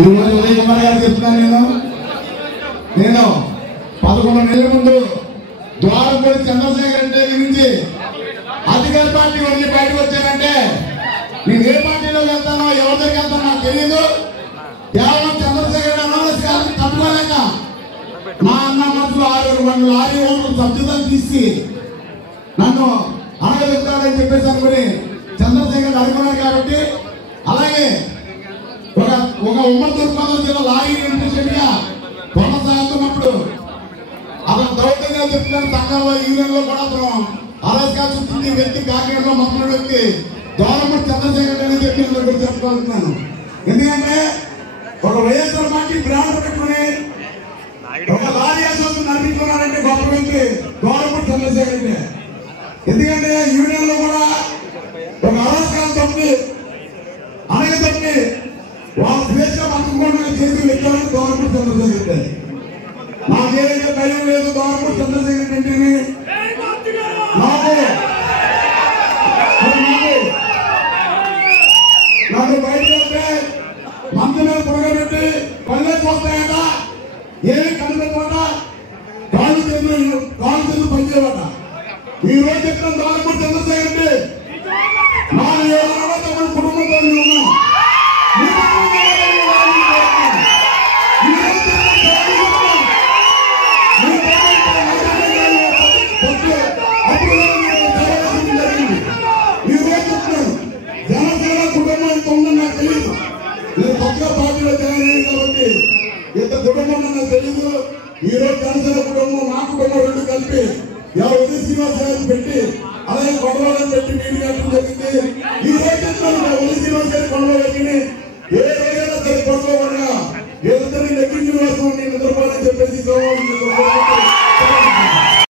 ఈరోజు ఉదయ్ కుమార్ గారు చెప్తున్నాను. నేను 11 నెలల ముందు ద్వారపూడి చంద్రశేఖర్ రెడ్డి గురించి అధికార పార్టీ వదిలి బయటకు వచ్చానంటే నేను ఏ పార్టీలోకి వెళ్తానో ఎవరి దగ్గరికి వెళ్తానో నాకు తెలియదు. కేవలం చంద్రశేఖర్ రెడ్డి తట్టుకోలేక మా అన్న మనసులో 6 లారీ ఓట్లు సబ్సిడీలు తీసి నన్ను అడగలుగుతాడని చెప్పేసి అనుకుని చంద్రశేఖర్ అనుకున్నాను. కాబట్టి అలాగే ఒక ఉమ్మడి తూర్పుగోదావరి జిల్లా లారీ గా కొనసాగుతున్నప్పుడు అతను దౌర్జన్యంగా చెప్తున్నాను. సంఘంలో యూనియన్లో కూడా అతను అరాజకాలు చూస్తుంది వ్యక్తి కాకినాడలో మొత్తం వ్యక్తి దోరపూడి చంద్రశేఖర్ అని చెప్పి నేను చెప్పుకుంటున్నాను. ఎందుకంటే ఒక వైఎస్ఆర్ పార్టీ బ్రాండ్ పెట్టుకుని ఒక లారీ అసోసియేషన్ నడిపించుకున్నారంటే గొప్ప వ్యక్తి దోరపూడి చంద్రశేఖర్ రెడ్డి. ఎందుకంటే యూనియన్ లో కూడా ఒక అరాజకాలు తప్పి అలాగే తప్పి వాళ్ళ స్వేచ్ఛ పట్టుకోవడానికి చేసి వ్యక్తులను దోరపూడి చంద్రశేఖర్ రెడ్డి. నాకేదైతే భయం లేదు. దోరపూడి చంద్రశేఖర్ రెడ్డిని నాకు బయట వెళ్తే మందు మీద పొగబెట్టి పల్లె పోతాయట, ఏమి కనిపెట్టట, కాలు చేతులు పనిచేయట. ఈ రోజు చెప్పిన దోరపూడి చంద్రశేఖర్ రెడ్డి 4 ఏళ్ళ తమ కుటుంబంతో ఉన్నాం. జనసేన కుటుంబం ఎంత ఉందని నాకు తెలియదు. నేను కొత్తగా పార్టీలో జాయిన్ అయ్యాను కాబట్టి ఇంత కుటుంబం నాకు తెలియదు. ఈ రోజు జనసేన కుటుంబం నా కుటుంబం 2 కలిపి ఉదయ శ్రీనివాస్ పెట్టి అలాగే కొండవాళ్ళని పెట్టి మీటింగ్ కట్టడం జరిగింది. ఈ రోజు ఉదయ శ్రీనివాస్ గారి కొండలో వెళ్ళి ఏ రోజైనా సరే కొండలో ఉండగా ఏదో నెగ్గించిన కోసం నేను నిద్రపోవాలని చెప్పేసి